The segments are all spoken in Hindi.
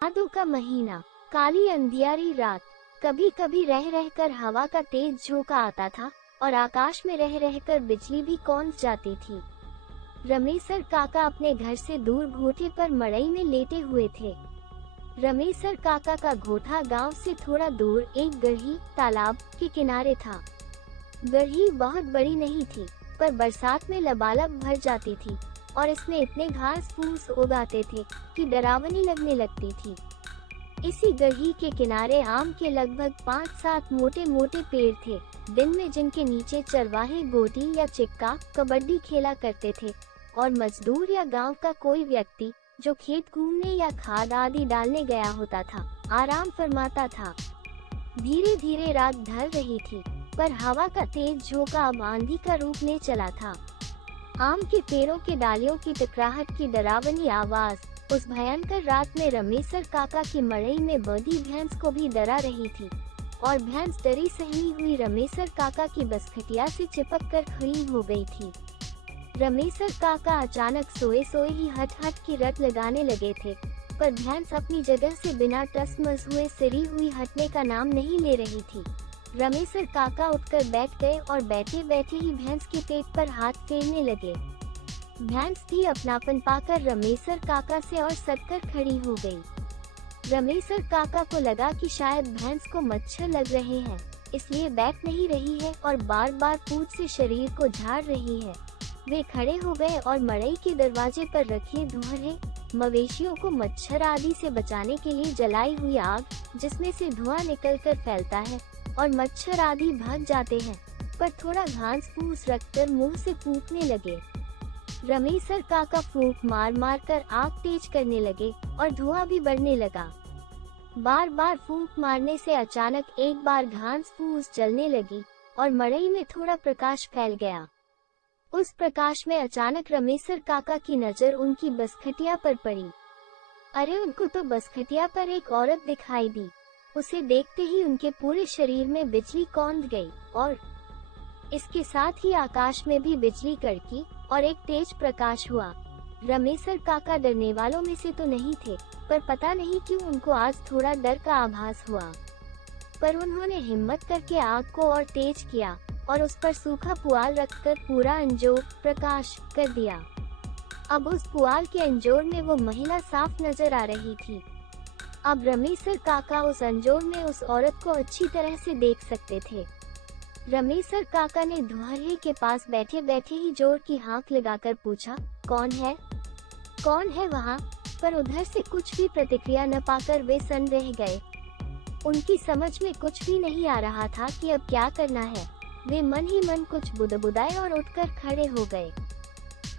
भादों का महीना, काली अंधियारी रात। कभी कभी रह रहकर हवा का तेज झोंका आता था और आकाश में रह रहकर बिजली भी कौंध जाती थी। रमेसर काका अपने घर से दूर घोठे पर मड़ई में लेटे हुए थे। रमेसर काका का घोठा गांव से थोड़ा दूर एक गढ़ी तालाब के किनारे था। गढ़ी बहुत बड़ी नहीं थी, पर बरसात में लबालब भर जाती थी और इसमें इतने घास फूस उगाते थे कि डरावनी लगने लगती थी। इसी गढ़ी के किनारे आम के लगभग 5-7 मोटे मोटे पेड़ थे, दिन में जिनके नीचे चरवाहे गोटी या चिक्का कबड्डी खेला करते थे और मजदूर या गांव का कोई व्यक्ति जो खेत घूमने या खाद आदि डालने गया होता था, आराम फरमाता था। धीरे धीरे रात ढल रही थी, पर हवा का तेज झोंका अब आंधी का रूप ले चला था। आम के पेड़ों के डालियों की टकराहट की डरावनी आवाज उस भयंकर रात में रमेसर काका की मड़ई में बंधी भैंस को भी डरा रही थी और भैंस डरी सहमी हुई रमेसर काका की बसखटिया से चिपक कर खड़ी हो गई थी। रमेसर काका अचानक सोए सोए ही हट हट की रट लगाने लगे थे, पर भैंस अपनी जगह से बिना टस मस हुए सिरी हुई हटने का नाम नहीं ले रही थी। रमेसर काका उठकर बैठ गए और बैठे बैठे ही भैंस के पेट पर हाथ फेरने लगे। भैंस भी अपनापन पाकर रमेसर काका से और सटकर खड़ी हो गई। रमेसर काका को लगा कि शायद भैंस को मच्छर लग रहे हैं, इसलिए बैठ नहीं रही है और बार बार पूंछ से शरीर को झाड़ रही है। वे खड़े हो गए और मड़ई के दरवाजे पर रखे धुआं मवेशियों को मच्छर आदि से बचाने के लिए जलाई हुई आग, जिसमें से धुआं निकलकर फैलता है और मच्छर आदि भाग जाते हैं, पर थोड़ा घास फूस रखकर मुंह से फूंकने लगे। रमेसर काका फूंक मार मार कर आग तेज करने लगे और धुआं भी बढ़ने लगा। बार बार फूंक मारने से अचानक एक बार घास फूस जलने लगी और मड़ई में थोड़ा प्रकाश फैल गया। उस प्रकाश में अचानक रमेसर काका की नजर उनकी बसखटिया पर पड़ी। अरे, उनको तो बसखटिया पर एक औरत दिखाई दी। उसे देखते ही उनके पूरे शरीर में बिजली कौंध गई और इसके साथ ही आकाश में भी बिजली कड़की और एक तेज प्रकाश हुआ। रमेसर काका डरने वालों में से तो नहीं थे, पर पता नहीं क्यों उनको आज थोड़ा डर का आभास हुआ। पर उन्होंने हिम्मत करके आग को और तेज किया और उस पर सूखा पुआल रखकर पूरा अंजोर प्रकाश कर दिया। अब उस पुआल के अंजोर में वो महिला साफ नजर आ रही थी। अब रमेसर काका उस अंजोर में उस औरत को अच्छी तरह से देख सकते थे। रमेसर काका ने धुआंधे के पास बैठे बैठे ही जोर की हाँक लगाकर पूछा, कौन है? कौन है वहाँ? पर उधर से कुछ भी प्रतिक्रिया न पाकर वे सन्न रह गए। उनकी समझ में कुछ भी नहीं आ रहा था कि अब क्या करना है। वे मन ही मन कुछ बुदबुदाए और उठकर खड़े हो गए।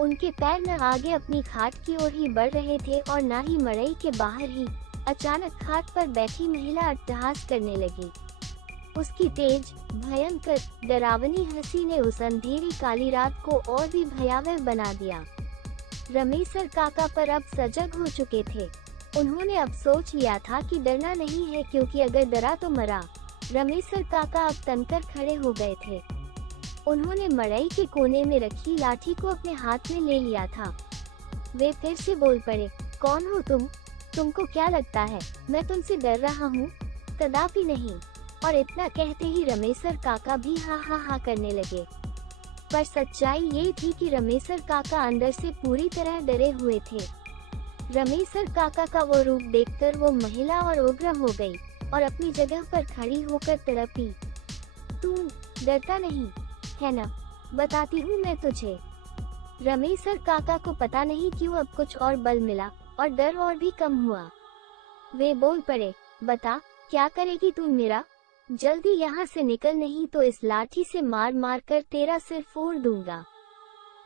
उनके पैर न आगे अपनी खाट की ओर ही बढ़ रहे थे और न ही मड़ई के बाहर ही। अचानक खाट पर बैठी महिला अट्टहास करने लगी। उसकी तेज, भयंकर, डरावनी हंसी ने उस अंधेरी काली रात को और भी भयावह बना दिया। रमेसर काका पर अब सजग हो चुके थे। उन्होंने अब सोच लिया था कि डरना नहीं है, क्योंकि अगर डरा तो मरा। रमेसर काका अब तनकर खड़े हो गए थे। उन्होंने मड़ई के कोने में रखी लाठी को अपने हाथ में ले लिया था। वे फिर से बोल पड़े, कौन हो तुम? तुमको क्या लगता है मैं तुमसे डर रहा हूँ? कदापि नहीं। और इतना कहते ही रमेसर काका भी हा हा हा करने लगे। पर सच्चाई ये थी कि रमेसर काका अंदर से पूरी तरह डरे हुए थे। रमेसर काका का वो रूप देखकर वो महिला और उग्र हो गई और अपनी जगह पर खड़ी होकर तड़पी, तू डरता नहीं है ना? बताती हूँ मैं तुझे। रमेसर काका को पता नहीं क्यों अब कुछ और बल मिला और डर और भी कम हुआ। वे बोल पड़े, बता, क्या करेगी तू मेरा? जल्दी यहाँ से निकल, नहीं तो इस लाठी से मार मार कर तेरा सिर फोड़ दूंगा।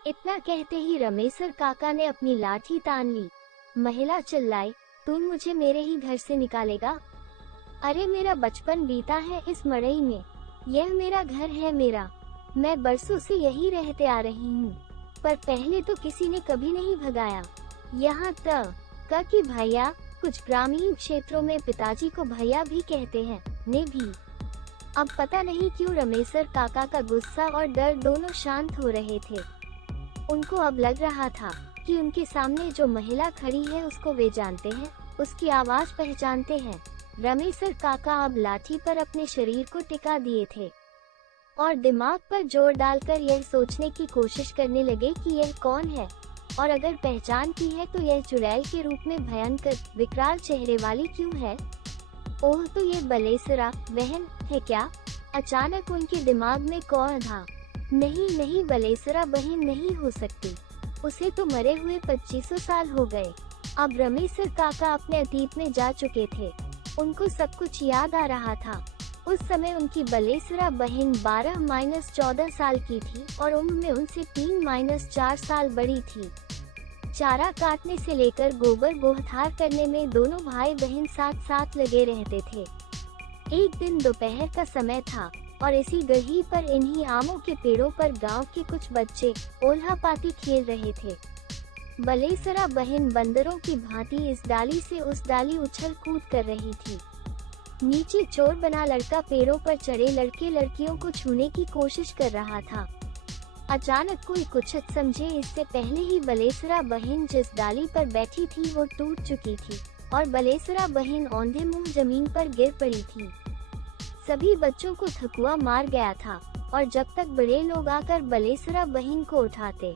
इतना कहते ही रमेसर काका ने अपनी लाठी तान ली। महिला चिल्लाई, तू मुझे मेरे ही घर से निकालेगा? अरे, मेरा बचपन बीता है इस मड़ई में। यह मेरा घर है, मेरा। मैं बरसों से यही रहते आ रही हूँ, पर पहले तो किसी ने कभी नहीं भगाया। यहाँ तक कि भैया, कुछ ग्रामीण क्षेत्रों में पिताजी को भैया भी कहते हैं, ने भी। अब पता नहीं क्यों रमेसर काका का गुस्सा और डर दोनों शांत हो रहे थे। उनको अब लग रहा था कि उनके सामने जो महिला खड़ी है उसको वे जानते हैं उसकी आवाज पहचानते हैं। रमेसर काका अब लाठी पर अपने शरीर को टिका दिए थे और दिमाग पर जोर डालकर यह सोचने की कोशिश करने लगे कि यह कौन है, और अगर पहचान की है तो यह चुड़ैल के रूप में भयंकर विकराल चेहरे वाली क्यों है। ओह, तो ये बलेसरा बहन है क्या? अचानक उनके दिमाग में कौन था। नहीं नहीं, बलेसरा बहन नहीं हो सकती, उसे तो मरे हुए 2500 साल हो गए। अब रमेसर काका अपने अतीत में जा चुके थे। उनको सब कुछ याद आ रहा था। उस समय उनकी बलेसरा बहन 12-14 साल की थी और उम्र में उनसे 3-4 साल बड़ी थी। चारा काटने से लेकर गोबर गोहठार करने में दोनों भाई बहन साथ साथ लगे रहते थे। एक दिन दोपहर का समय था और इसी गढ़ी पर इन्हीं आमों के पेड़ों पर गांव के कुछ बच्चे ओल्हा पाती खेल रहे थे। बलेसरा बहन बंदरों की भांति इस डाली से उस डाली उछल कूद कर रही थी। नीचे चोर बना लड़का पेड़ों पर चढ़े लड़के लड़कियों को छूने की कोशिश कर रहा था। अचानक कोई कुछ समझे इससे पहले ही बलेसरा बहन जिस डाली पर बैठी थी वो टूट चुकी थी और बलेसरा बहन औंधे मुंह जमीन पर गिर पड़ी थी। सभी बच्चों को थकुआ मार गया था और जब तक बड़े लोग आकर बलेसरा बहन को उठाते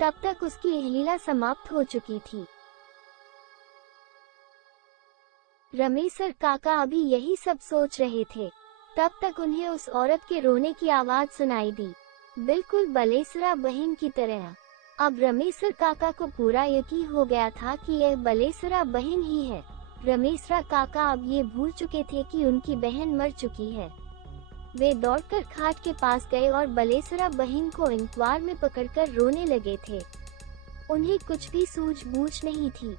तब तक उसकी लीला समाप्त हो चुकी थी। रमेसर काका अभी यही सब सोच रहे थे, तब तक उन्हें उस औरत के रोने की आवाज सुनाई दी, बिल्कुल बलेसरा बहन की तरह। अब रमेसर काका को पूरा यकीन हो गया था कि यह बलेसरा बहन ही है। रमेसरा काका अब ये भूल चुके थे कि उनकी बहन मर चुकी है। वे दौड़कर खाट के पास गए और बलेसरा बहन को इंक्वार में पकड़कर रोने लगे थे। उन्हें कुछ भी सूझबूझ नहीं थी।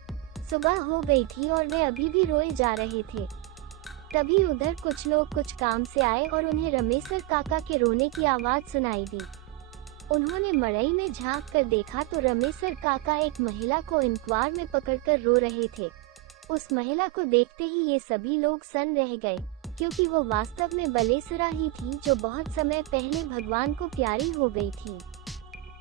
सुबह हो गई थी और वे अभी भी रोए जा रहे थे। तभी उधर कुछ लोग कुछ काम से आए और उन्हें रमेसर काका के रोने की आवाज सुनाई दी। उन्होंने मड़ई में झांक कर देखा तो रमेसर काका एक महिला को इंक्वार में पकड़कर रो रहे थे। उस महिला को देखते ही ये सभी लोग सन्न रह गए, क्योंकि वो वास्तव में बलेसरा ही थी जो बहुत समय पहले भगवान को प्यारी हो गई थी।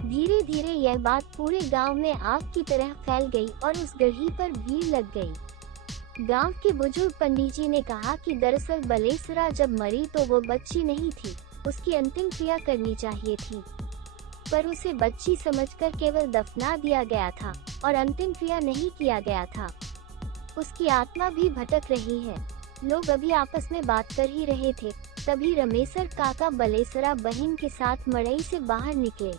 धीरे धीरे यह बात पूरे गांव में आग की तरह फैल गई और उस गढ़ी पर भीड़ लग गई। गांव के बुजुर्ग पंडित जी ने कहा कि दरअसल बलेसरा जब मरी तो वो बच्ची नहीं थी, उसकी अंतिम क्रिया करनी चाहिए थी, पर उसे बच्ची समझकर केवल दफना दिया गया था और अंतिम क्रिया नहीं किया गया था। उसकी आत्मा भी भटक रही है। लोग अभी आपस में बात कर ही रहे थे, तभी रमेसर काका बलेसरा बहन के साथ मड़ई से बाहर निकले।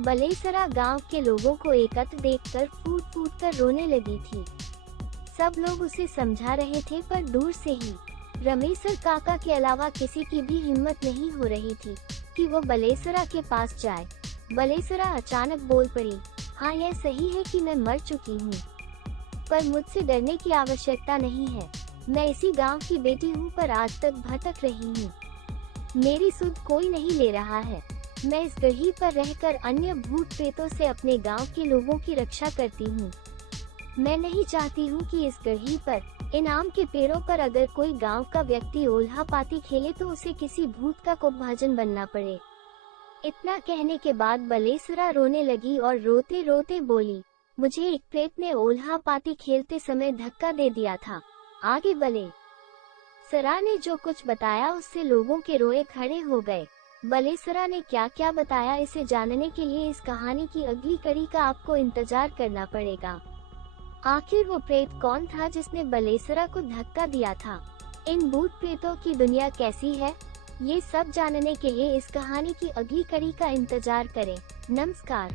बलेसरा गांव के लोगों को एकत्र देखकर फूट फूट कर रोने लगी थी। सब लोग उसे समझा रहे थे पर दूर से ही। रमेसर काका के अलावा किसी की भी हिम्मत नहीं हो रही थी कि वो बलेसरा के पास जाए। बलेसरा अचानक बोल पड़ी, हाँ, यह सही है कि मैं मर चुकी हूँ, पर मुझसे डरने की आवश्यकता नहीं है। मैं इसी गांव की बेटी हूँ पर आज तक भटक रही हूँ। मेरी सुध कोई नहीं ले रहा है। मैं इस गढ़ी पर रहकर अन्य भूत प्रेतों से अपने गांव के लोगों की रक्षा करती हूँ। मैं नहीं चाहती हूँ कि इस गढ़ी पर, इन आम के पेड़ों पर अगर कोई गांव का व्यक्ति ओल्हा पाती खेले तो उसे किसी भूत का कुभाजन बनना पड़े। इतना कहने के बाद बलेसरा रोने लगी और रोते रोते बोली, मुझे एक प्रेत ने ओल्हा पाती खेलते समय धक्का दे दिया था। आगे बलेसरा ने जो कुछ बताया उससे लोगों के रोए खड़े हो गए। बलेसरा ने क्या क्या बताया, इसे जानने के लिए इस कहानी की अगली कड़ी का आपको इंतजार करना पड़ेगा। आखिर वो प्रेत कौन था जिसने बलेसरा को धक्का दिया था? इन भूत प्रेतों की दुनिया कैसी है, ये सब जानने के लिए इस कहानी की अगली कड़ी का इंतजार करें। नमस्कार।